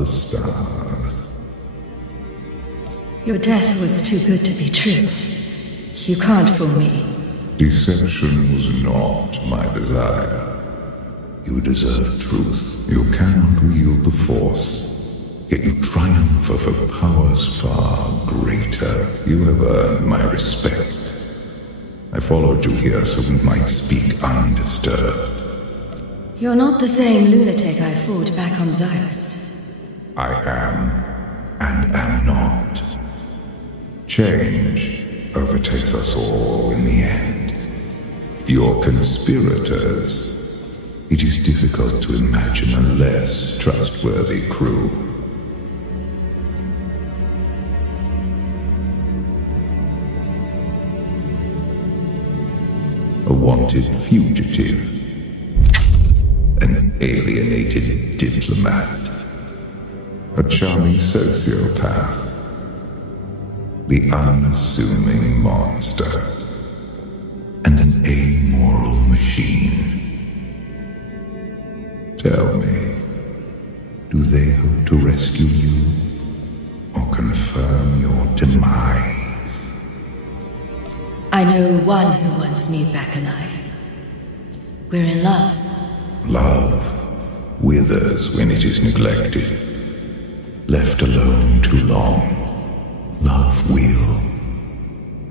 the stars. Your death was too good to be true. You can't fool me. Deception was not my desire. You deserve truth. You cannot wield the Force, yet you triumph over powers far greater. You have earned my respect. I followed you here so we might speak undisturbed. You're not the same lunatic I fought back on Ziost. I am, and am not. Change overtakes us all in the end. Your conspirators. It is difficult to imagine a less trustworthy crew. A wanted fugitive. An alienated diplomat. A charming sociopath. The unassuming monster. And an amoral machine. Tell me, do they hope to rescue you, or confirm your demise? I know one who wants me back alive. We're in love. Love withers when it is neglected. Left alone too long, love will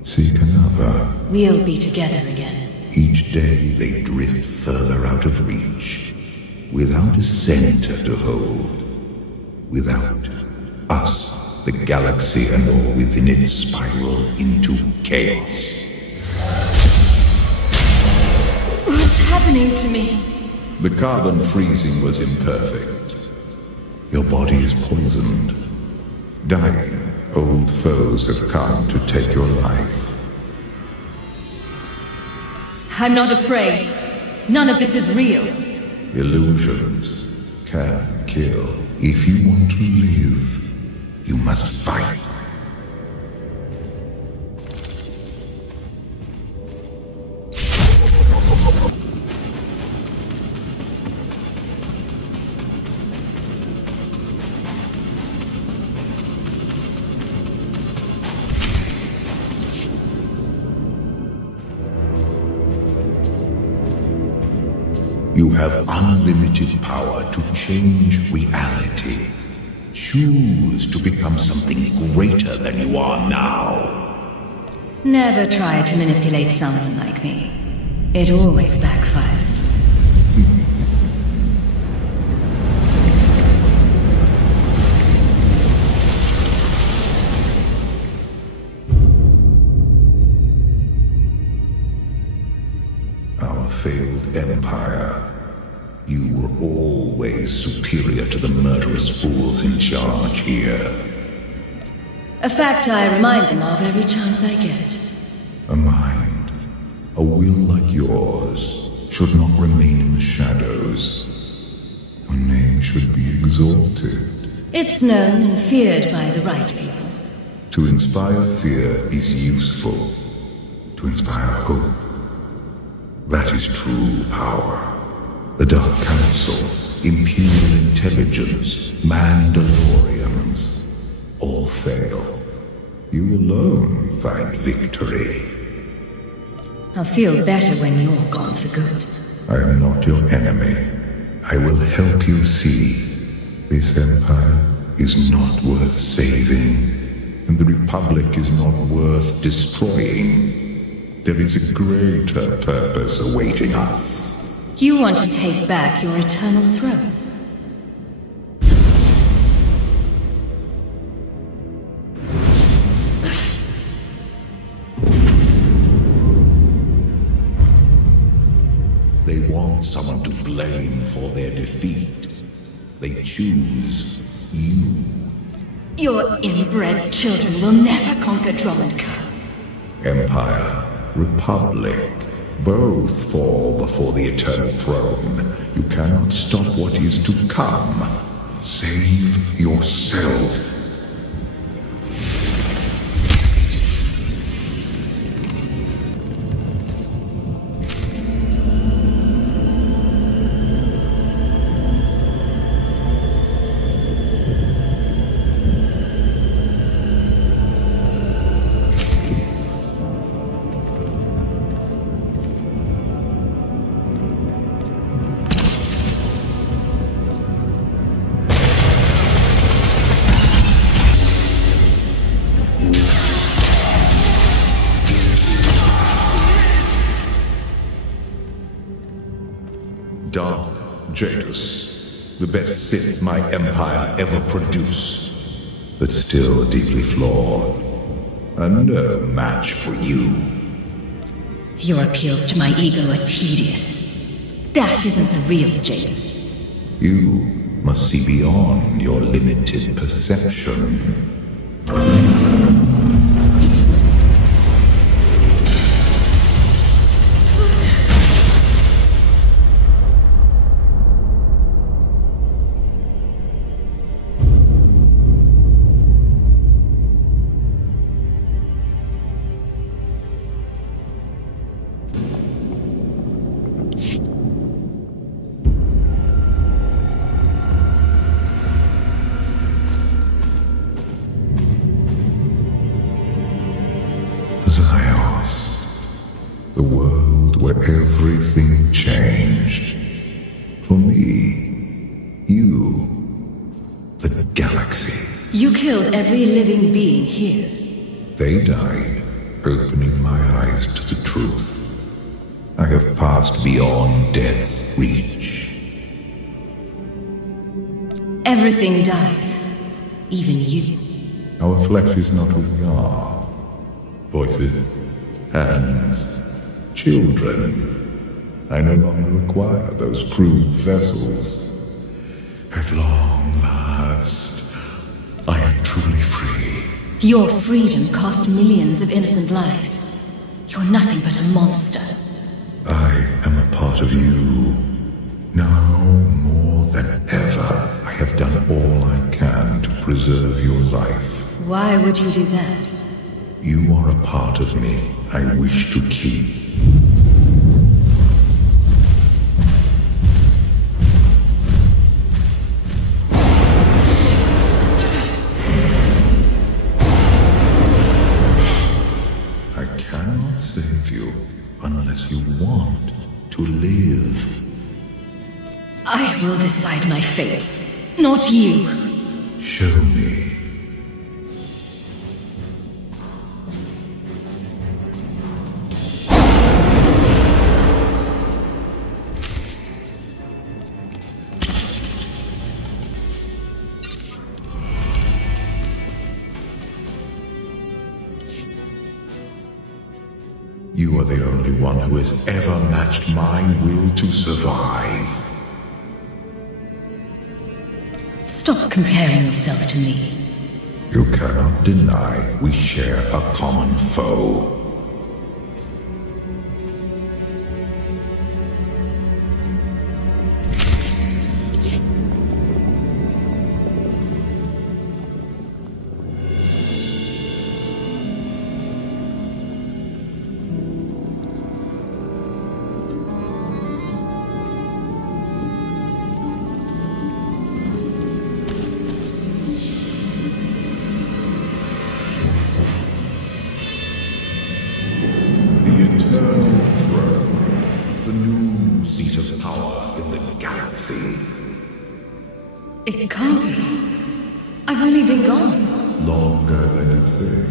seek another. We'll be together again. Each day they drift further out of reach. Without a center to hold, without us, the galaxy and all within it spiral into chaos. What's happening to me? The carbon freezing was imperfect. Your body is poisoned. Dying, old foes have come to take your life. I'm not afraid. None of this is real. Illusions can kill. If you want to live, you must fight. You have unlimited power to change reality. Choose to become something greater than you are now. Never try to manipulate someone like me. It always backfires. Our failed empire. You were always superior to the murderous fools in charge here. A fact I remind them of every chance I get. A mind, a will like yours, should not remain in the shadows. Your name should be exalted. It's known and feared by the right people. To inspire fear is useful. To inspire hope, that is true power. The Dark Council, Imperial Intelligence, Mandalorians, all fail. You alone find victory. I'll feel better when you're gone for good. I am not your enemy. I will help you see. This empire is not worth saving, and the Republic is not worth destroying. There is a greater purpose awaiting us. You want to take back your eternal throne? They want someone to blame for their defeat. They choose you. Your inbred children will never conquer Drummond Curse. Empire, Republic, both fall before the eternal throne. You cannot stop what is to come. Save yourself. Darth Jadus, the best Sith my empire ever produced, but still deeply flawed, and no match for you. Your appeals to my ego are tedious. That isn't the real Jadus. You must see beyond your limited perception. The world where everything changed. For me, you, the galaxy. You killed every living being here. They died, opening my eyes to the truth. I have passed beyond death's reach. Everything dies, even you. Our flesh is not who we are. Voices, hands, children. I no longer require those crude vessels. At long last, I am truly free. Your freedom cost millions of innocent lives. You're nothing but a monster. I am a part of you. Now more than ever, I have done all I can to preserve your life. Why would you do that? You are a part of me I wish to keep. I cannot save you unless you want to live. I will decide my fate, not you. Show me. You are the only one who has ever matched my will to survive. Stop comparing yourself to me. You cannot deny we share a common foe. It can't be. I've only been gone. Longer than you think.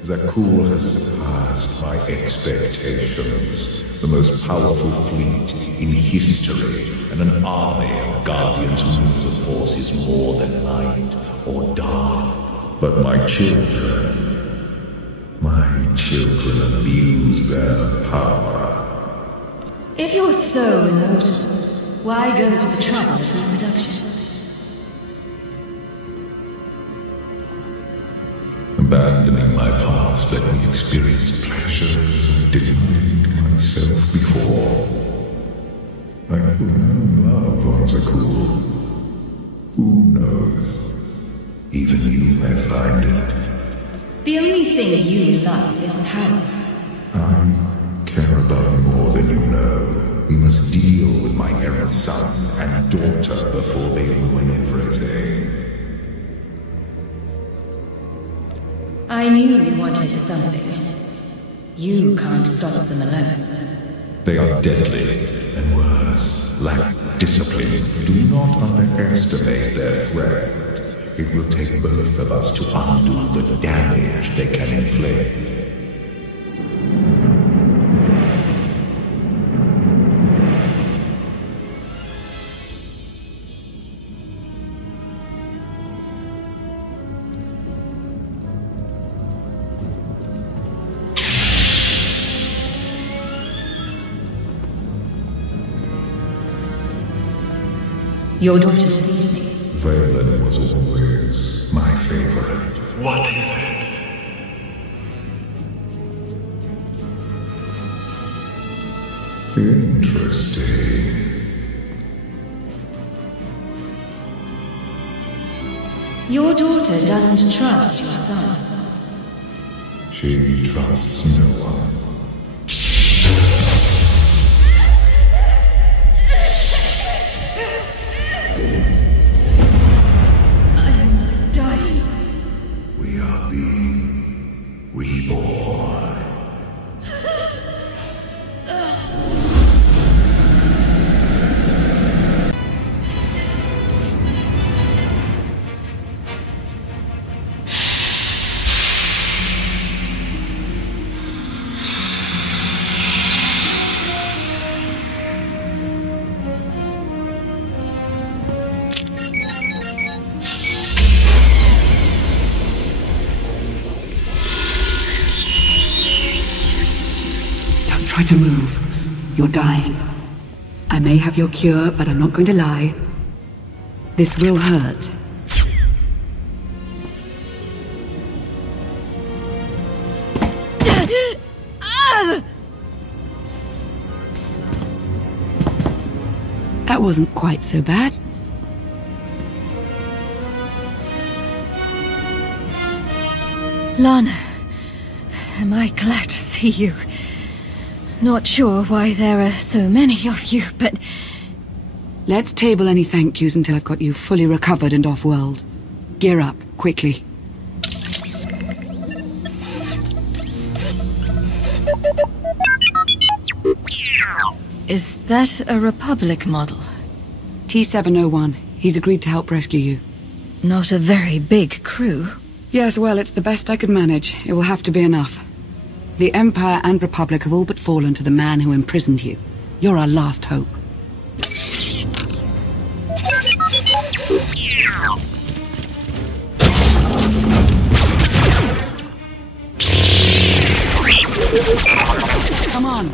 Zakuul has surpassed my expectations. The most powerful fleet in history, and an army of guardians who knew the Force is more than light or dark. But my children abuse their power. If you're so immortal, why go to the trouble of reproduction? Abandoning my past, let me experience pleasures I denied myself before. I have known love on Zakuul. Who knows? Even you may find it. The only thing you love is power. I care about more than you know. We must deal with my errant son and daughter before they ruin everything. I knew you wanted something. You can't stop them alone. They are deadly, and worse, lack discipline. Do not underestimate their threat. It will take both of us to undo the damage they can inflict. Your daughter sees me. Valen was always my favorite. What is it? Interesting. Your daughter doesn't trust your son. She trusts no one. I'm dying. We are being reborn. Try to move. You're dying. I may have your cure, but I'm not going to lie. This will hurt. That wasn't quite so bad. Lana, am I glad to see you. Not sure why there are so many of you, but... Let's table any thank yous until I've got you fully recovered and off-world. Gear up, quickly. Is that a Republic model? T-701. He's agreed to help rescue you. Not a very big crew. Yes, well, it's the best I could manage. It will have to be enough. The Empire and Republic have all but fallen to the man who imprisoned you. You're our last hope. Come on.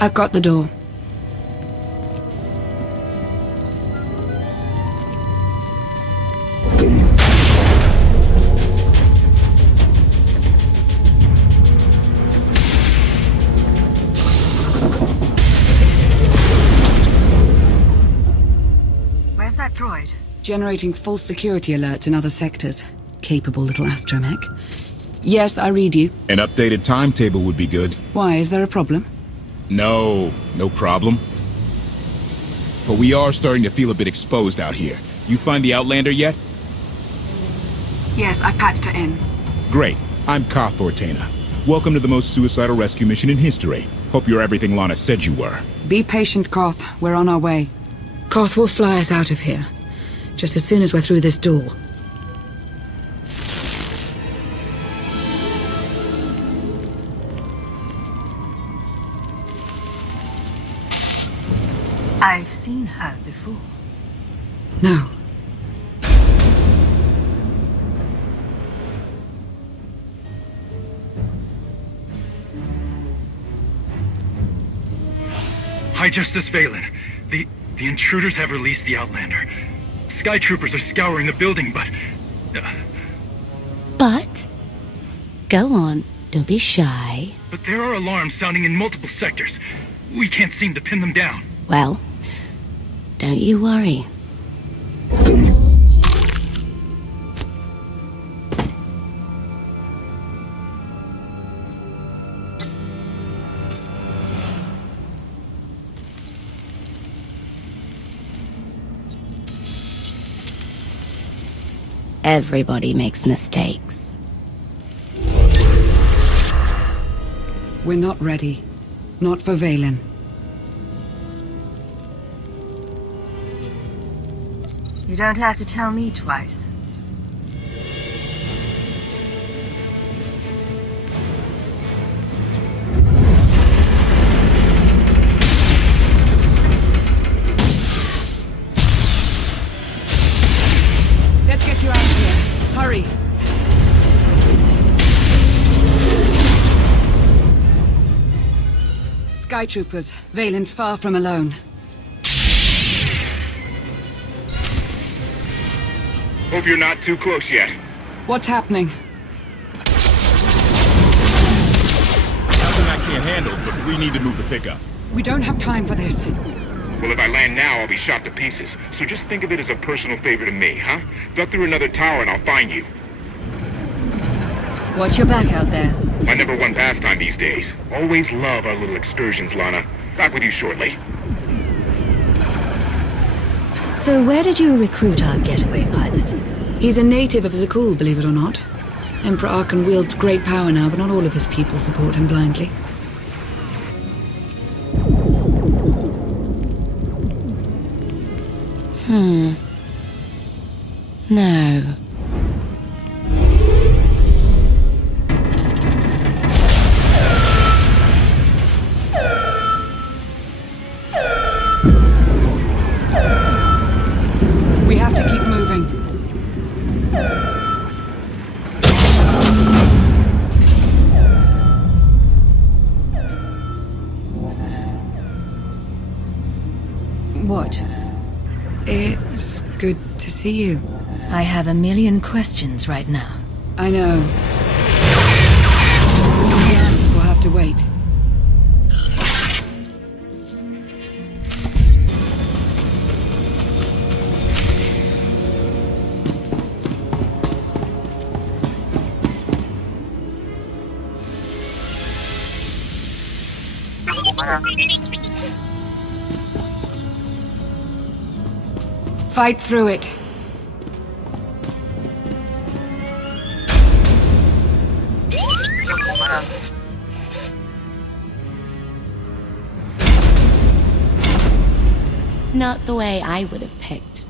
I've got the door. Where's that droid? Generating false security alerts in other sectors. Capable little astromech. Yes, I read you. An updated timetable would be good. Why, is there a problem? No problem. But we are starting to feel a bit exposed out here. You find the Outlander yet? Yes, I've patched her in. Great. I'm KotFE. Welcome to the most suicidal rescue mission in history. Hope you're everything Lana said you were. Be patient, Koth. We're on our way. Koth will fly us out of here. Just as soon as we're through this door. I've seen her before. No. High Justice Valen. The intruders have released the Outlander. Sky troopers are scouring the building, but... But? Go on, don't be shy. But there are alarms sounding in multiple sectors. We can't seem to pin them down. Well, don't you worry. Everybody makes mistakes. We're not ready. Not for Valen. You don't have to tell me twice. Let's get you out of here. Sky Troopers. Valen's far from alone. Hope you're not too close yet. What's happening? Nothing I can't handle, but we need to move the pickup. We don't have time for this. Well, if I land now, I'll be shot to pieces. So just think of it as a personal favor to me, huh? Duck through another tower and I'll find you. Watch your back out there. My #1 pastime these days. Always love our little excursions, Lana. Back with you shortly. So where did you recruit our getaway pilot? He's a native of Zakul, believe it or not. Emperor Arkan wields great power now, but not all of his people support him blindly. No. We have to keep moving. What? It's good to see you. I have a million questions right now. I know. The answers will have to wait. Fight through it. Not the way I would have picked.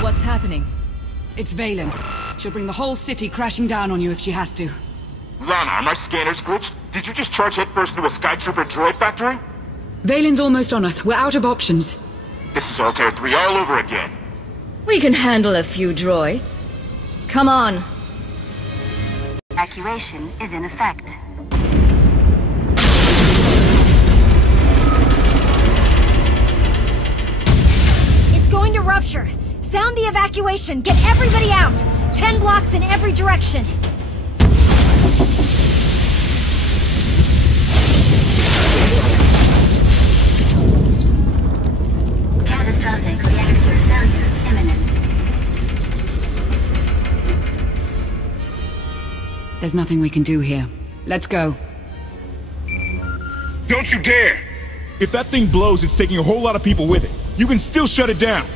What's happening? It's Valen. She'll bring the whole city crashing down on you if she has to. Lana, are my scanners glitched? Did you just charge headfirst into a Sky Trooper droid factory? Valen's almost on us. We're out of options. This is Altair 3 all over again. We can handle a few droids. Come on. Evacuation is in effect. It's going to rupture. Sound the evacuation. Get everybody out. 10 blocks in every direction. Catastrophic reactor failure imminent. There's nothing we can do here. Let's go. Don't you dare! If that thing blows, it's taking a whole lot of people with it. You can still shut it down.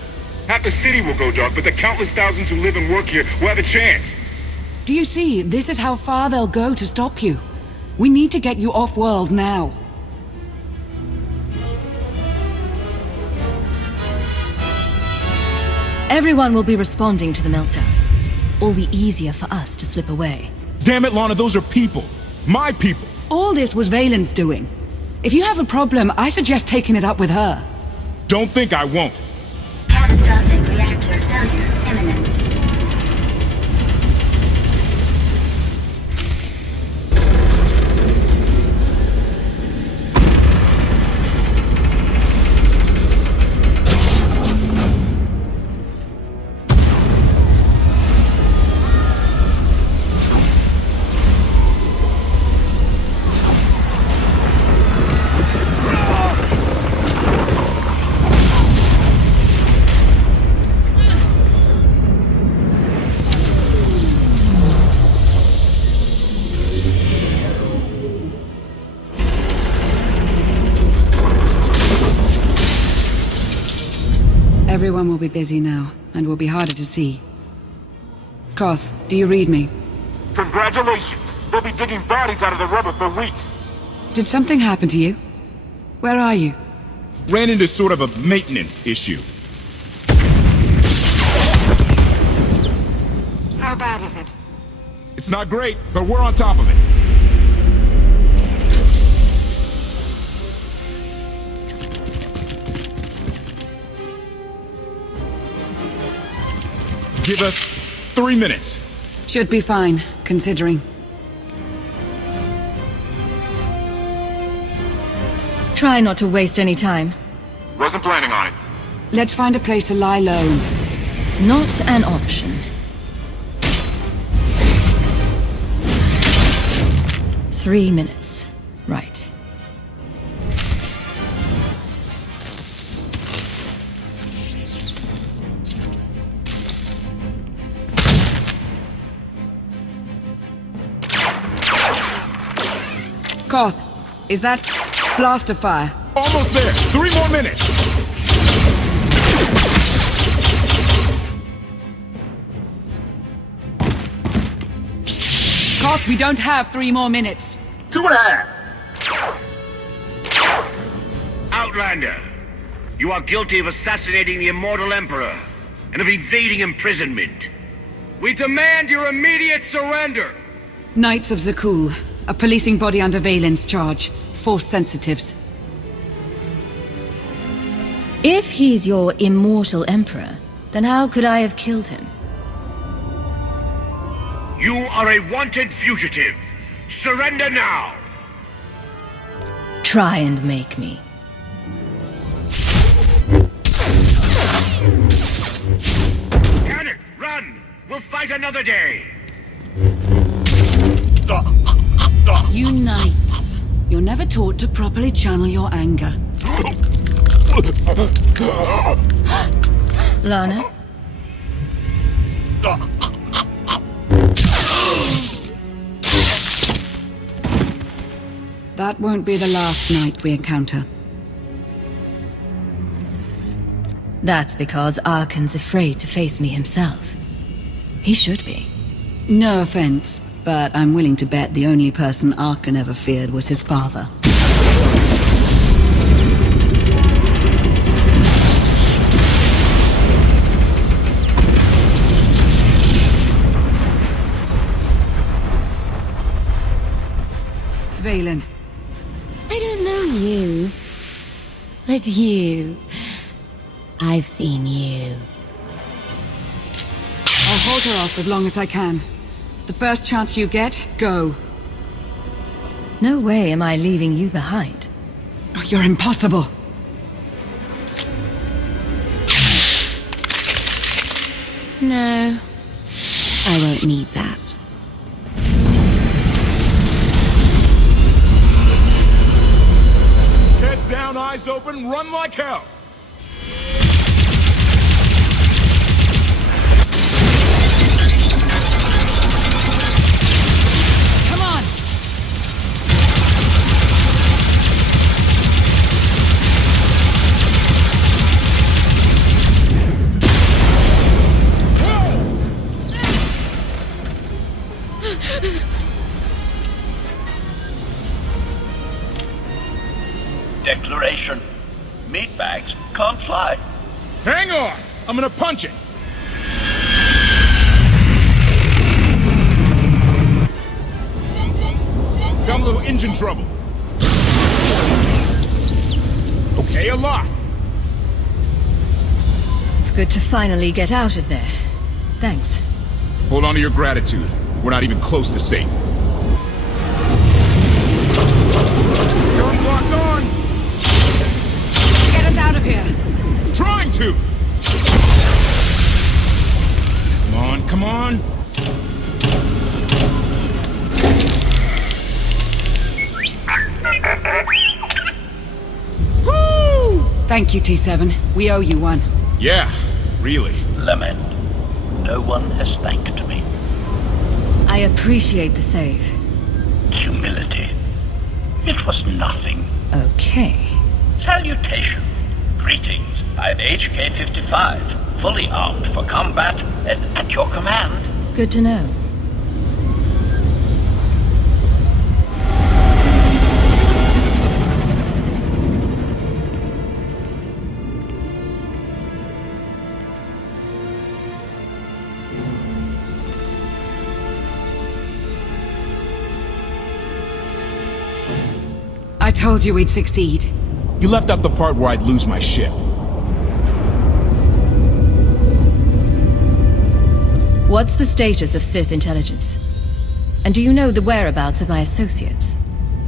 Half the city will go dark, but the countless thousands who live and work here will have a chance. Do you see? This is how far they'll go to stop you. We need to get you off-world now. Everyone will be responding to the meltdown. All the easier for us to slip away. Damn it, Lana, those are people. My people. All this was Valen's doing. If you have a problem, I suggest taking it up with her. Don't think I won't. Catastrophic reactor failure imminent. Everyone will be busy now, and will be harder to see. Koth, do you read me? Congratulations! They'll be digging bodies out of the rubble for weeks. Did something happen to you? Where are you? Ran into sort of a maintenance issue. How bad is it? It's not great, but we're on top of it. Give us 3 minutes. Should be fine, considering. Try not to waste any time. Wasn't planning on it. Let's find a place to lie low. Not an option. 3 minutes. Right. Koth, is that blaster fire? Almost there. 3 more minutes. Koth, we don't have 3 more minutes. 2.5. Outlander, you are guilty of assassinating the immortal Emperor and of evading imprisonment. We demand your immediate surrender! Knights of Zakul, a policing body under Valen's charge. Force sensitives. If he's your immortal emperor, then how could I have killed him? You are a wanted fugitive. Surrender now! Try and make me. Panic! Run! We'll fight another day! You knights. You're never taught to properly channel your anger. Lana? That won't be the last knight we encounter. That's because Arkan's afraid to face me himself. He should be. No offense, but I'm willing to bet the only person Arkan ever feared was his father. Valen. I don't know you. But you... I've seen you. I'll hold her off as long as I can. The first chance you get, go. No way am I leaving you behind. Oh, you're impossible. No. I won't need that. Heads down, eyes open, run like hell. Come on! Declaration. Meatbags can't fly. Hang on! I'm gonna punch it! Got a little engine trouble. Okay, a lot. It's good to finally get out of there. Thanks. Hold on to your gratitude. We're not even close to safe. Guns locked on! Get us out of here! Trying to! Come on, come on! Woo! Thank you, T7. We owe you one. Yeah, really. Lament. No one has thanked me. I appreciate the save. Humility. It was nothing. Okay. Salutation. Greetings. I'm HK-55, fully armed for combat and at your command. Good to know. told you we'd succeed. You left out the part where I'd lose my ship. What's the status of Sith intelligence? And do you know the whereabouts of my associates?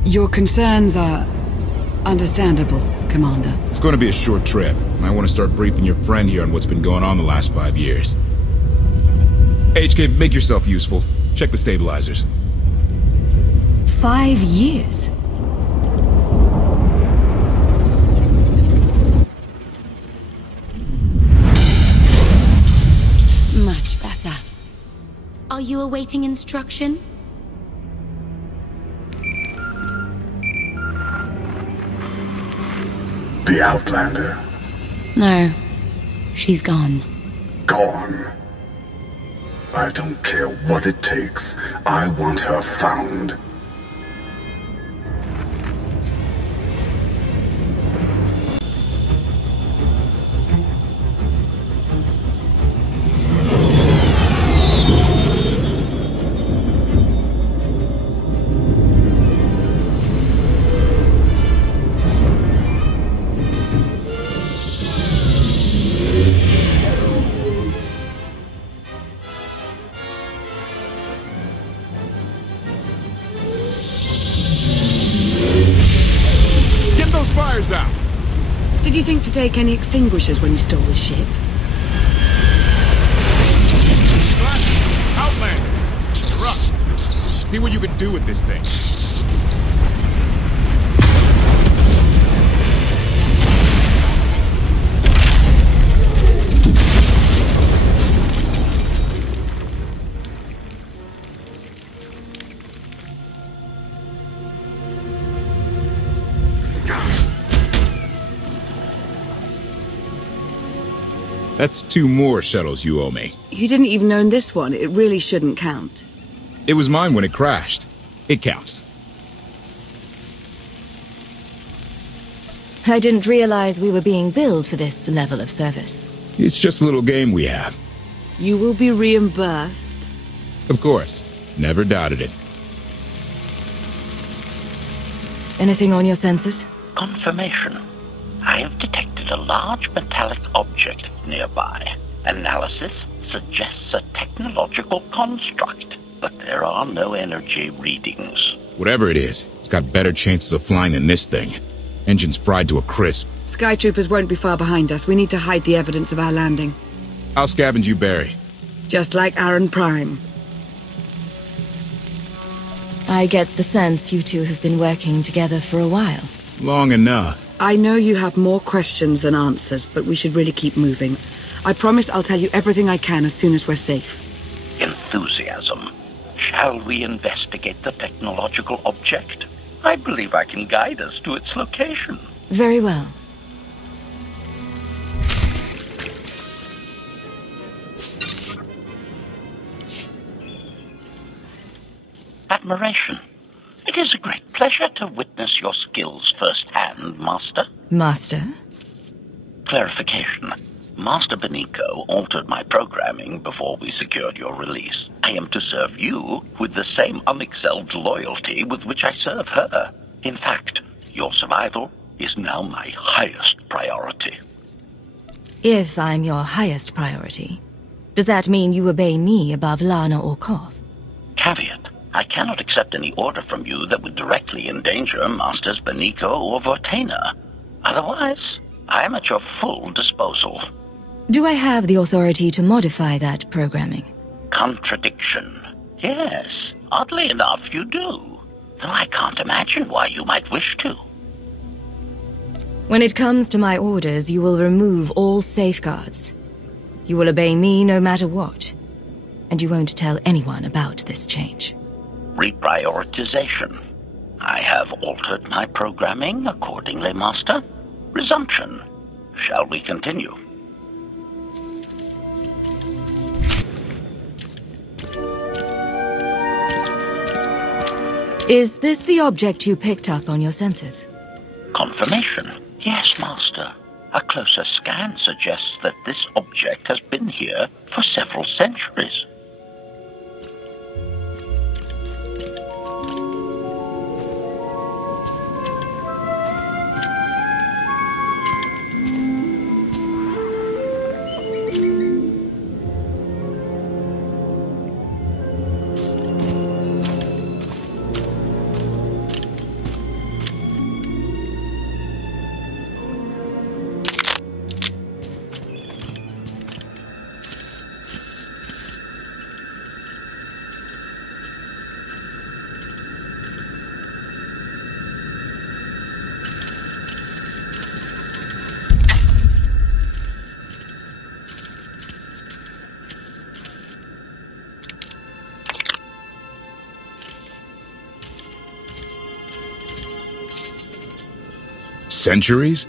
Your concerns are understandable, Commander. It's going to be a short trip. I want to start briefing your friend here on what's been going on the last 5 years. HK, make yourself useful. Check the stabilizers. 5 years? Much better. Are you awaiting instruction? The Outlander. No. She's gone. Gone. I don't care what it takes. I want her found. Out. Did you think to take any extinguishers when you stole the ship? Outlander! You're up. See what you can do with this thing. That's 2 more shuttles you owe me. You didn't even own this one. It really shouldn't count. It was mine when it crashed. It counts. I didn't realize we were being billed for this level of service. It's just a little game we have. You will be reimbursed. Of course. Never doubted it. Anything on your sensors? Confirmation. I have detected a large metallic object nearby. Analysis suggests a technological construct, but there are no energy readings. Whatever it is, it's got better chances of flying than this thing. Engine's fried to a crisp. Sky Troopers won't be far behind us. We need to hide the evidence of our landing. I'll scavenge you, Barry. Just like Aaron Prime. I get the sense you two have been working together for a while. Long enough. I know you have more questions than answers, but we should really keep moving. I promise I'll tell you everything I can as soon as we're safe. Enthusiasm. Shall we investigate the technological object? I believe I can guide us to its location. Very well. Admiration. It is a great pleasure to witness your skills firsthand, Master. Master? Clarification. Master Benico altered my programming before we secured your release. I am to serve you with the same unexcelled loyalty with which I serve her. In fact, your survival is now my highest priority. If I'm your highest priority, does that mean you obey me above Lana or KotFE? Caveat. I cannot accept any order from you that would directly endanger Masters Benico or Vortena. Otherwise, I am at your full disposal. Do I have the authority to modify that programming? Contradiction. Yes, oddly enough, you do. Though I can't imagine why you might wish to. When it comes to my orders, you will remove all safeguards. You will obey me no matter what. And you won't tell anyone about this change. Reprioritization. I have altered my programming accordingly, Master. Resumption. Shall we continue? Is this the object you picked up on your sensors? Confirmation. Yes, Master. A closer scan suggests that this object has been here for several centuries. Centuries?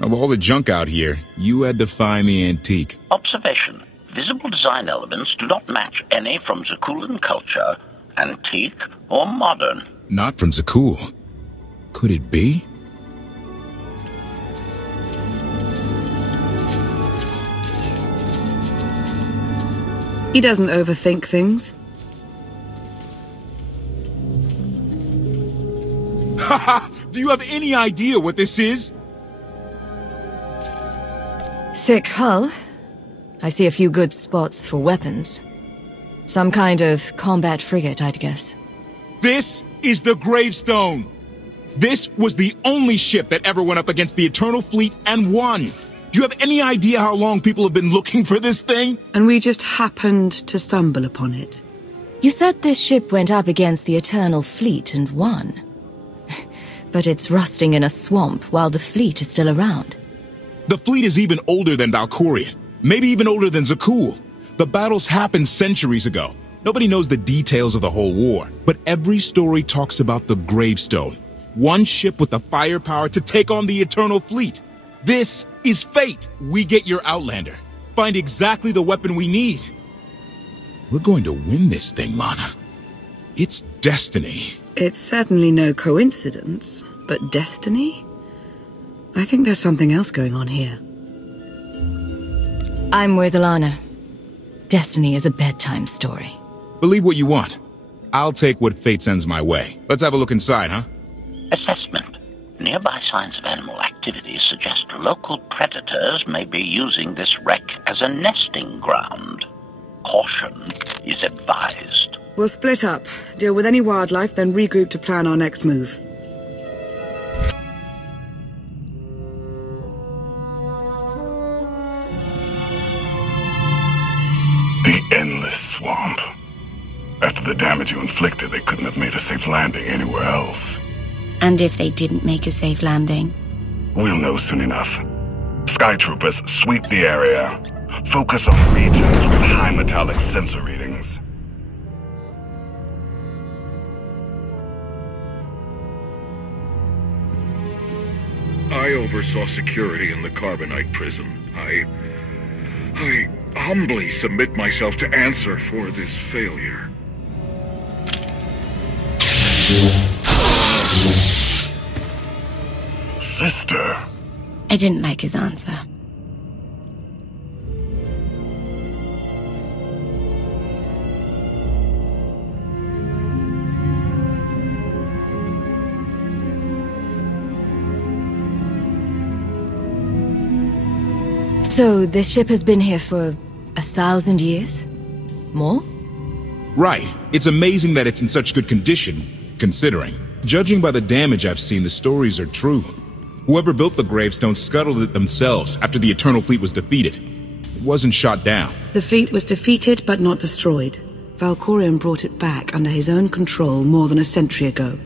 Of all the junk out here, you had to find the antique. Observation. Visible design elements do not match any from Zakuulan culture, antique or modern. Not from Zakuul. Could it be? He doesn't overthink things. Haha! Do you have any idea what this is? Thick hull. I see a few good spots for weapons. Some kind of combat frigate, I'd guess. This is the Gravestone! This was the only ship that ever went up against the Eternal Fleet and won! Do you have any idea how long people have been looking for this thing? And we just happened to stumble upon it. You said this ship went up against the Eternal Fleet and won. But it's rusting in a swamp while the fleet is still around. The fleet is even older than Valkorion. Maybe even older than Zakuul. The battles happened centuries ago. Nobody knows the details of the whole war. But every story talks about the Gravestone. One ship with the firepower to take on the Eternal Fleet. This is fate. We get your Outlander. Find exactly the weapon we need. We're going to win this thing, Lana. It's destiny. It's certainly no coincidence, but destiny? I think there's something else going on here. I'm with Lana. Destiny is a bedtime story. Believe what you want. I'll take what fate sends my way. Let's have a look inside, huh? Assessment. Nearby signs of animal activity suggest local predators may be using this wreck as a nesting ground. Caution is advised. We'll split up, deal with any wildlife, then regroup to plan our next move. The endless swamp. After the damage you inflicted, they couldn't have made a safe landing anywhere else. And if they didn't make a safe landing? We'll know soon enough. Sky Troopers, sweep the area. Focus on regions with high metallic sensor readings. I oversaw security in the Carbonite prison. I humbly submit myself to answer for this failure. Sister. I didn't like his answer. So, this ship has been here for 1,000 years? More? Right. It's amazing that it's in such good condition, considering. Judging by the damage I've seen, the stories are true. Whoever built the Gravestone scuttled it themselves after the Eternal Fleet was defeated. It wasn't shot down. The fleet was defeated but not destroyed. Valkorion brought it back under his own control more than a century ago.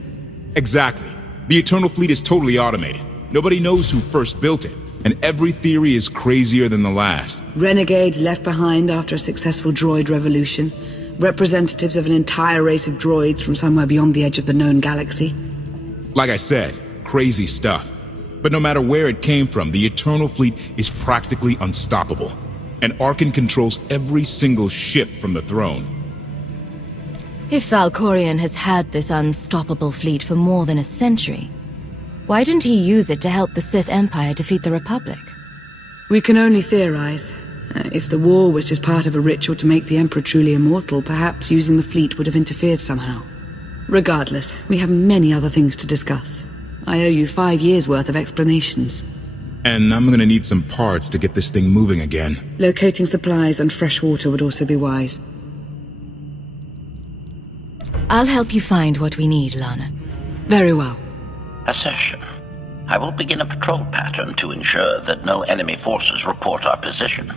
Exactly. The Eternal Fleet is totally automated. Nobody knows who first built it, and every theory is crazier than the last. Renegades left behind after a successful droid revolution. Representatives of an entire race of droids from somewhere beyond the edge of the known galaxy. Like I said, crazy stuff. But no matter where it came from, the Eternal Fleet is practically unstoppable. And Arkan controls every single ship from the throne. If Valkorion has had this unstoppable fleet for more than a century, why didn't he use it to help the Sith Empire defeat the Republic? We can only theorize. If the war was just part of a ritual to make the Emperor truly immortal, perhaps using the fleet would have interfered somehow. Regardless, we have many other things to discuss. I owe you 5 years' worth of explanations. And I'm gonna need some parts to get this thing moving again. Locating supplies and fresh water would also be wise. I'll help you find what we need, Lana. Very well. Assertion. I will begin a patrol pattern to ensure that no enemy forces report our position.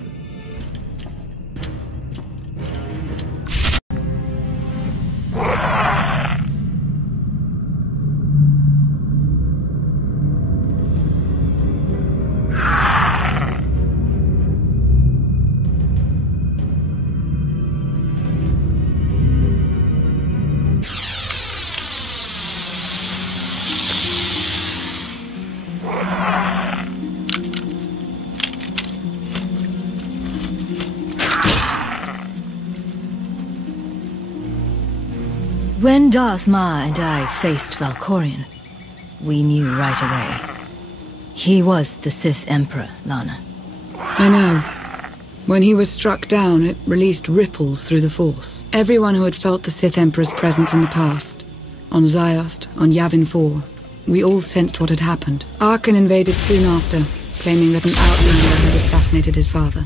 When Darth Ma and I faced Valkorion, we knew right away. He was the Sith Emperor, Lana. I know. When he was struck down, it released ripples through the Force. Everyone who had felt the Sith Emperor's presence in the past, on Ziost, on Yavin 4, we all sensed what had happened. Arkan invaded soon after, claiming that an Outlander had assassinated his father,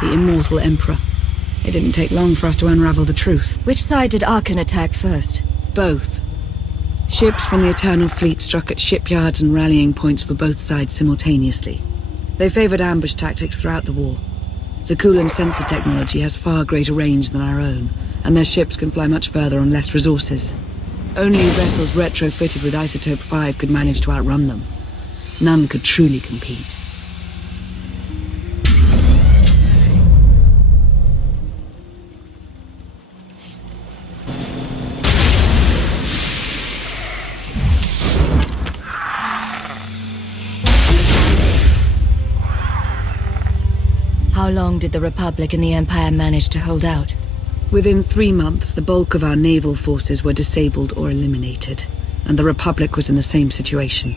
the immortal Emperor. It didn't take long for us to unravel the truth. Which side did Arkan attack first? Both. Ships from the Eternal Fleet struck at shipyards and rallying points for both sides simultaneously. They favored ambush tactics throughout the war. Zakuulan sensor technology has far greater range than our own, and their ships can fly much further on less resources. Only vessels retrofitted with Isotope 5 could manage to outrun them. None could truly compete. How long did the Republic and the Empire manage to hold out? Within 3 months, the bulk of our naval forces were disabled or eliminated, and the Republic was in the same situation.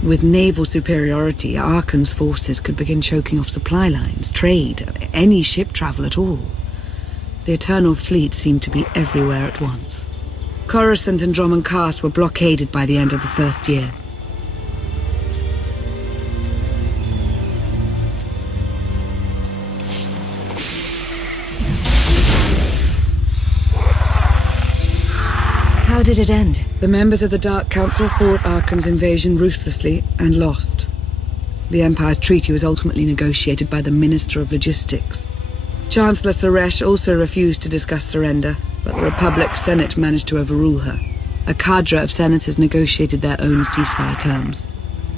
With naval superiority, Arkan's forces could begin choking off supply lines, trade, any ship travel at all. The Eternal Fleet seemed to be everywhere at once. Coruscant and Dromund Kaas were blockaded by the end of the first year. How did it end? The members of the Dark Council fought Arkan's invasion ruthlessly and lost. The Empire's treaty was ultimately negotiated by the Minister of Logistics. Chancellor Suresh also refused to discuss surrender, but the Republic Senate managed to overrule her. A cadre of senators negotiated their own ceasefire terms.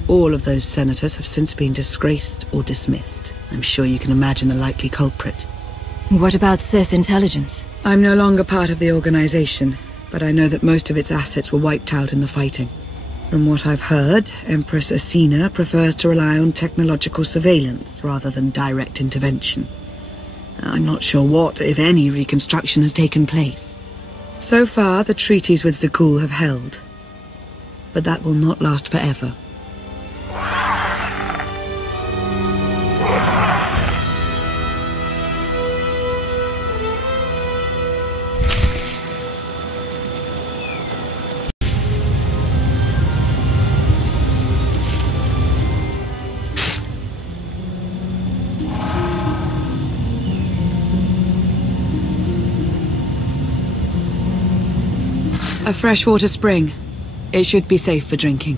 All of those senators have since been disgraced or dismissed. I'm sure you can imagine the likely culprit. What about Sith intelligence? I'm no longer part of the organization, but I know that most of its assets were wiped out in the fighting. From what I've heard, Empress Asina prefers to rely on technological surveillance rather than direct intervention. I'm not sure what, if any, reconstruction has taken place. So far, the treaties with Zakuul have held, but that will not last forever. A freshwater spring. It should be safe for drinking.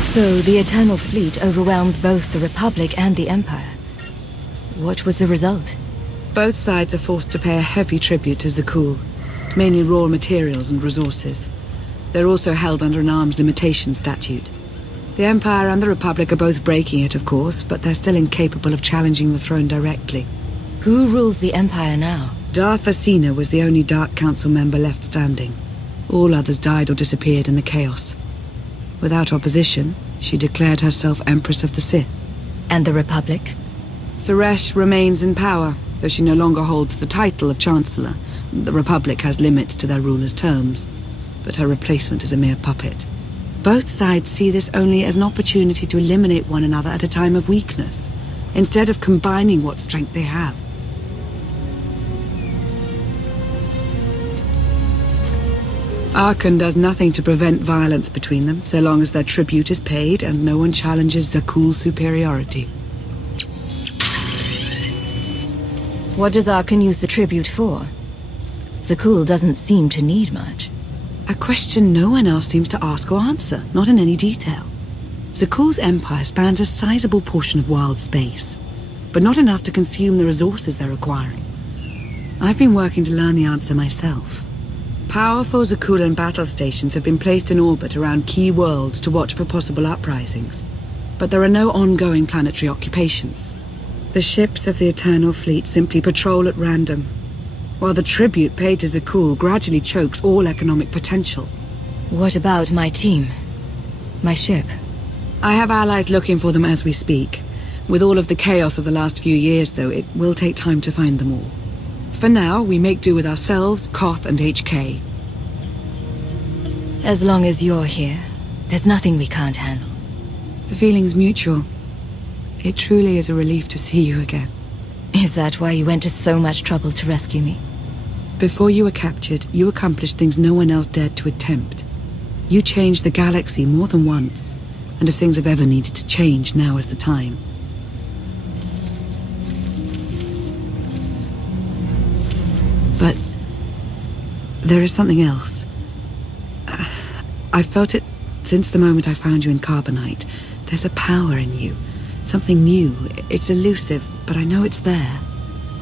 So the Eternal Fleet overwhelmed both the Republic and the Empire. What was the result? Both sides are forced to pay a heavy tribute to Zakuul, mainly raw materials and resources. They're also held under an arms limitation statute. The Empire and the Republic are both breaking it, of course, but they're still incapable of challenging the throne directly. Who rules the Empire now? Darth Asina was the only Dark Council member left standing. All others died or disappeared in the chaos. Without opposition, she declared herself Empress of the Sith. And the Republic? Suresh remains in power, though she no longer holds the title of Chancellor. The Republic has limits to their ruler's terms, but her replacement is a mere puppet. Both sides see this only as an opportunity to eliminate one another at a time of weakness, instead of combining what strength they have. Arkan does nothing to prevent violence between them, so long as their tribute is paid and no one challenges Zakuul's superiority. What does Arkan use the tribute for? Zakuul doesn't seem to need much. A question no one else seems to ask or answer, not in any detail. Zakuul's empire spans a sizable portion of wild space, but not enough to consume the resources they're acquiring. I've been working to learn the answer myself. Powerful Zakuulan battle stations have been placed in orbit around key worlds to watch for possible uprisings, but there are no ongoing planetary occupations. The ships of the Eternal Fleet simply patrol at random, while the tribute paid to Zakuul gradually chokes all economic potential. What about my team? My ship? I have allies looking for them as we speak. With all of the chaos of the last few years, though, it will take time to find them all. For now, we make do with ourselves, Koth, and HK. As long as you're here, there's nothing we can't handle. The feeling's mutual. It truly is a relief to see you again. Is that why you went to so much trouble to rescue me? Before you were captured, you accomplished things no one else dared to attempt. You changed the galaxy more than once, and if things have ever needed to change, now is the time. But there is something else. I felt it since the moment I found you in Carbonite. There's a power in you. Something new. It's elusive, but I know it's there.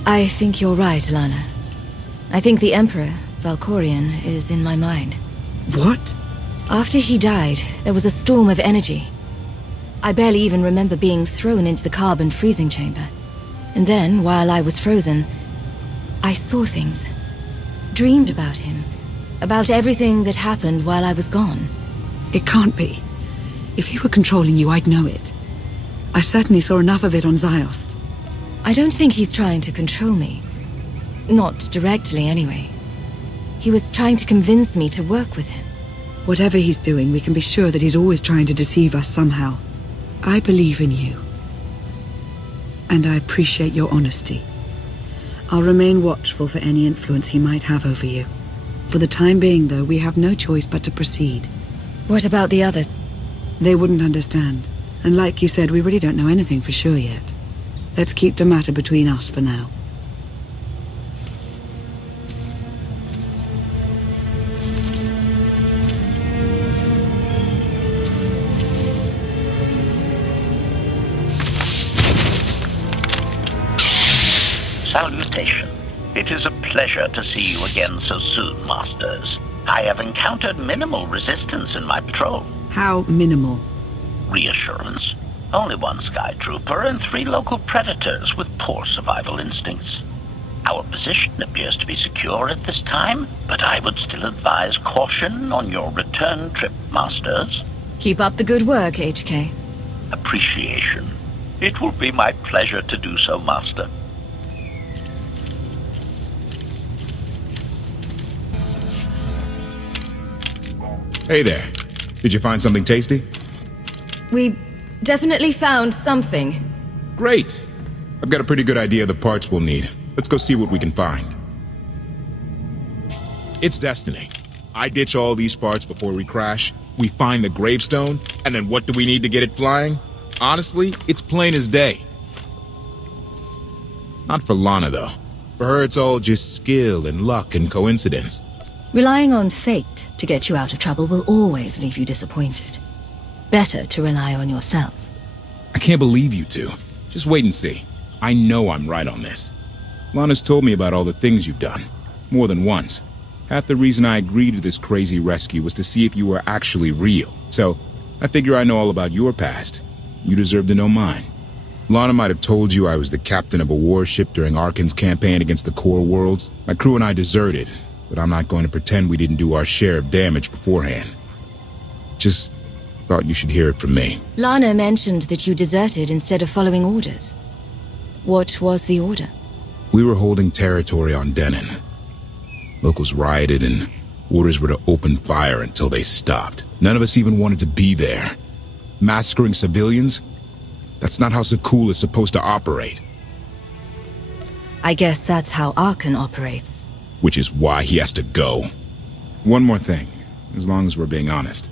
I think you're right, Lana. I think the Emperor, Valkorion, is in my mind. What? After he died, there was a storm of energy. I barely even remember being thrown into the carbon freezing chamber. And then, while I was frozen, I saw things. Dreamed about him. About everything that happened while I was gone. It can't be. If he were controlling you, I'd know it. I certainly saw enough of it on Ziost. I don't think he's trying to control me. Not directly, anyway. He was trying to convince me to work with him. Whatever he's doing, we can be sure that he's always trying to deceive us somehow. I believe in you. And I appreciate your honesty. I'll remain watchful for any influence he might have over you. For the time being, though, we have no choice but to proceed. What about the others? They wouldn't understand. And like you said, we really don't know anything for sure yet. Let's keep the matter between us for now. Salutation. It is a pleasure to see you again so soon, Masters. I have encountered minimal resistance in my patrol. How minimal? Reassurance. Only one Sky Trooper and 3 local predators with poor survival instincts. Our position appears to be secure at this time, but I would still advise caution on your return trip, Masters. Keep up the good work, HK. Appreciation. It will be my pleasure to do so, Master. Hey there. Did you find something tasty? We definitely found something. Great. I've got a pretty good idea of the parts we'll need. Let's go see what we can find. It's destiny. I ditch all these parts before we crash. We find the Gravestone, and then what do we need to get it flying? Honestly, it's plain as day. Not for Lana, though. For her, it's all just skill and luck and coincidence. Relying on fate to get you out of trouble will always leave you disappointed. Better to rely on yourself. I can't believe you two. Just wait and see. I know I'm right on this. Lana's told me about all the things you've done. More than once. Half the reason I agreed to this crazy rescue was to see if you were actually real. So, I figure I know all about your past. You deserve to know mine. Lana might have told you I was the captain of a warship during Arkan's campaign against the Core Worlds. My crew and I deserted, but I'm not going to pretend we didn't do our share of damage beforehand. Just thought you should hear it from me. Lana mentioned that you deserted instead of following orders. What was the order? We were holding territory on Denon. Locals rioted and orders were to open fire until they stopped. None of us even wanted to be there. Massacring civilians? That's not how Zakul is supposed to operate. I guess that's how Arkan operates. Which is why he has to go. One more thing, as long as we're being honest.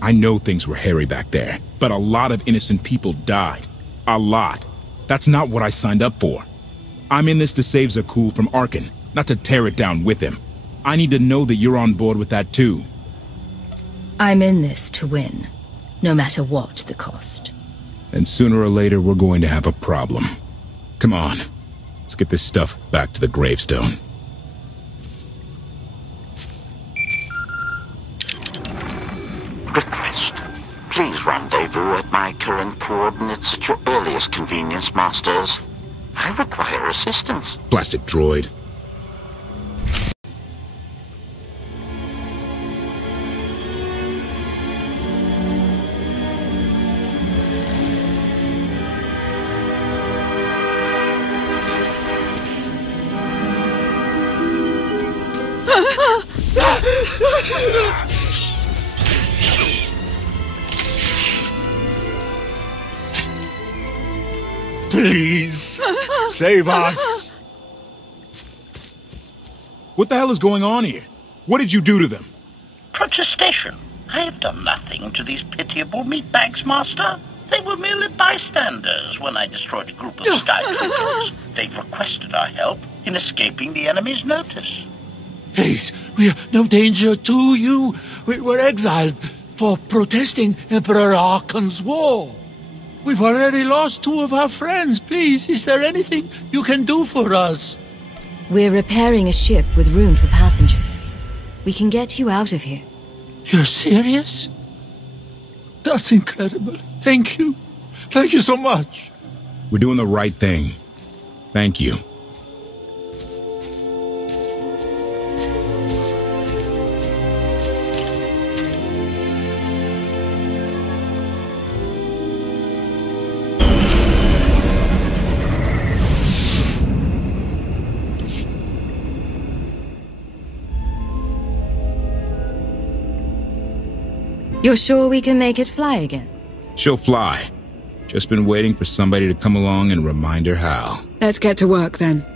I know things were hairy back there, but a lot of innocent people died. A lot. That's not what I signed up for. I'm in this to save Zakul from Arkan, not to tear it down with him. I need to know that you're on board with that too. I'm in this to win, no matter what the cost. And sooner or later we're going to have a problem. Come on, let's get this stuff back to the Gravestone. Request. Please rendezvous at my current coordinates at your earliest convenience, Masters. I require assistance. Plastic droid. Please, save us. What the hell is going on here? What did you do to them? Protestation. I have done nothing to these pitiable meatbags, Master. They were merely bystanders when I destroyed a group of Sky Troopers. They requested our help in escaping the enemy's notice. Please, we are no danger to you. We were exiled for protesting Emperor Archon's war. We've already lost 2 of our friends. Please, is there anything you can do for us? We're repairing a ship with room for passengers. We can get you out of here. You're serious? That's incredible. Thank you. Thank you so much. We're doing the right thing. Thank you. You're sure we can make it fly again? She'll fly. Just been waiting for somebody to come along and remind her how. Let's get to work then.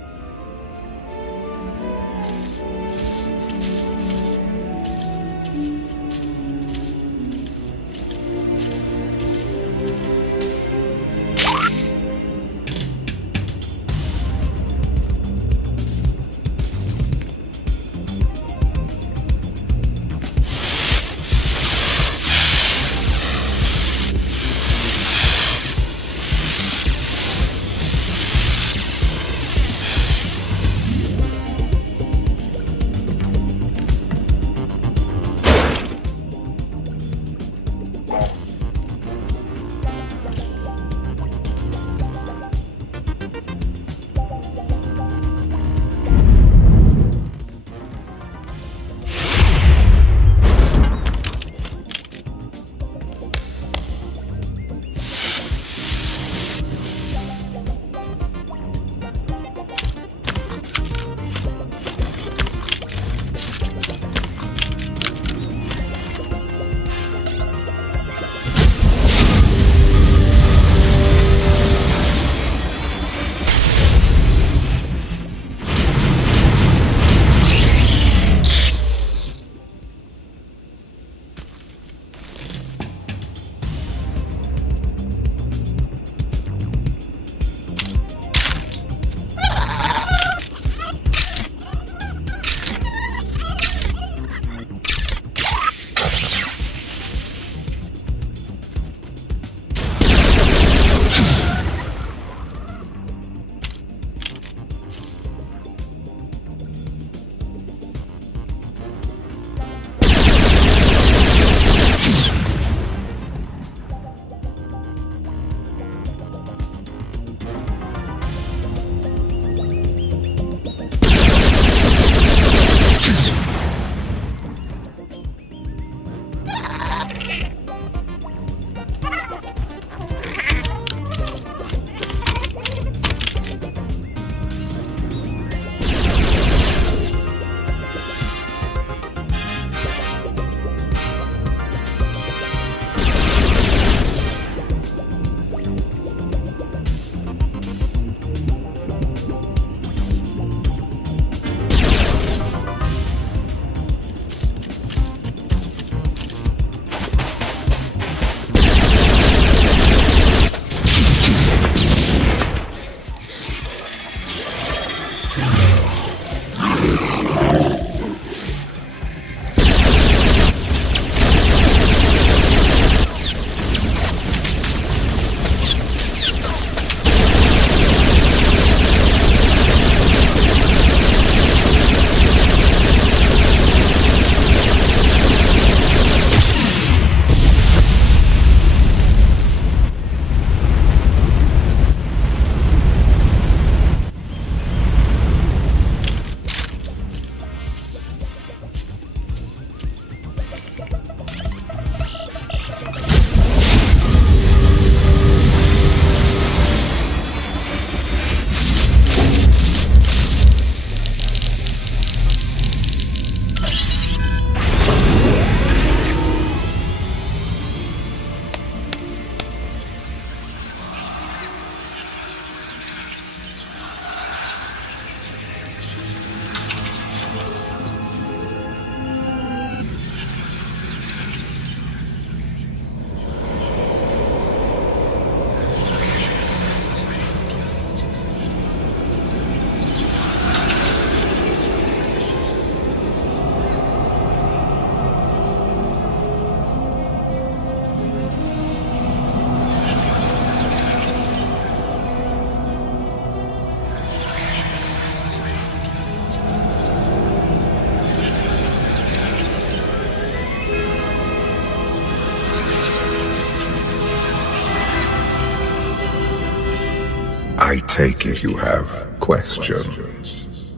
take it you have questions.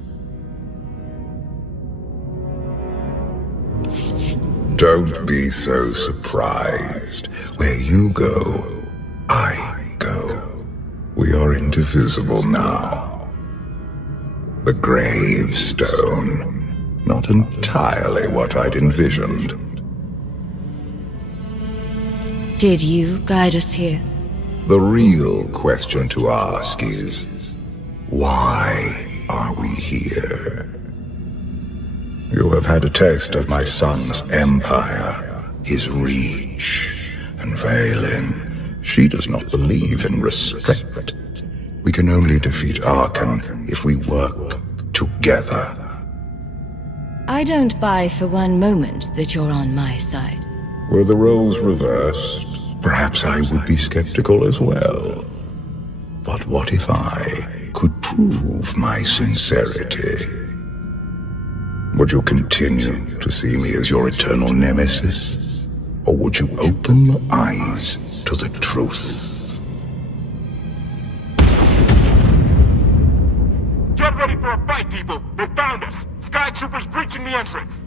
Don't be so surprised. Where you go, I go. We are indivisible now. The Gravestone. Not entirely what I'd envisioned. Did you guide us here? The real question to ask is, why are we here? You have had a taste of my son's empire, his reach, and Vaylin. She does not believe in restraint. We can only defeat Arkan if we work together. I don't buy for one moment that you're on my side. Were the roles reversed, perhaps I would be skeptical as well. But what if I could prove my sincerity? Would you continue to see me as your eternal nemesis? Or would you open your eyes to the truth? Get ready for a fight, people! They found us! Sky Troopers breaching the entrance!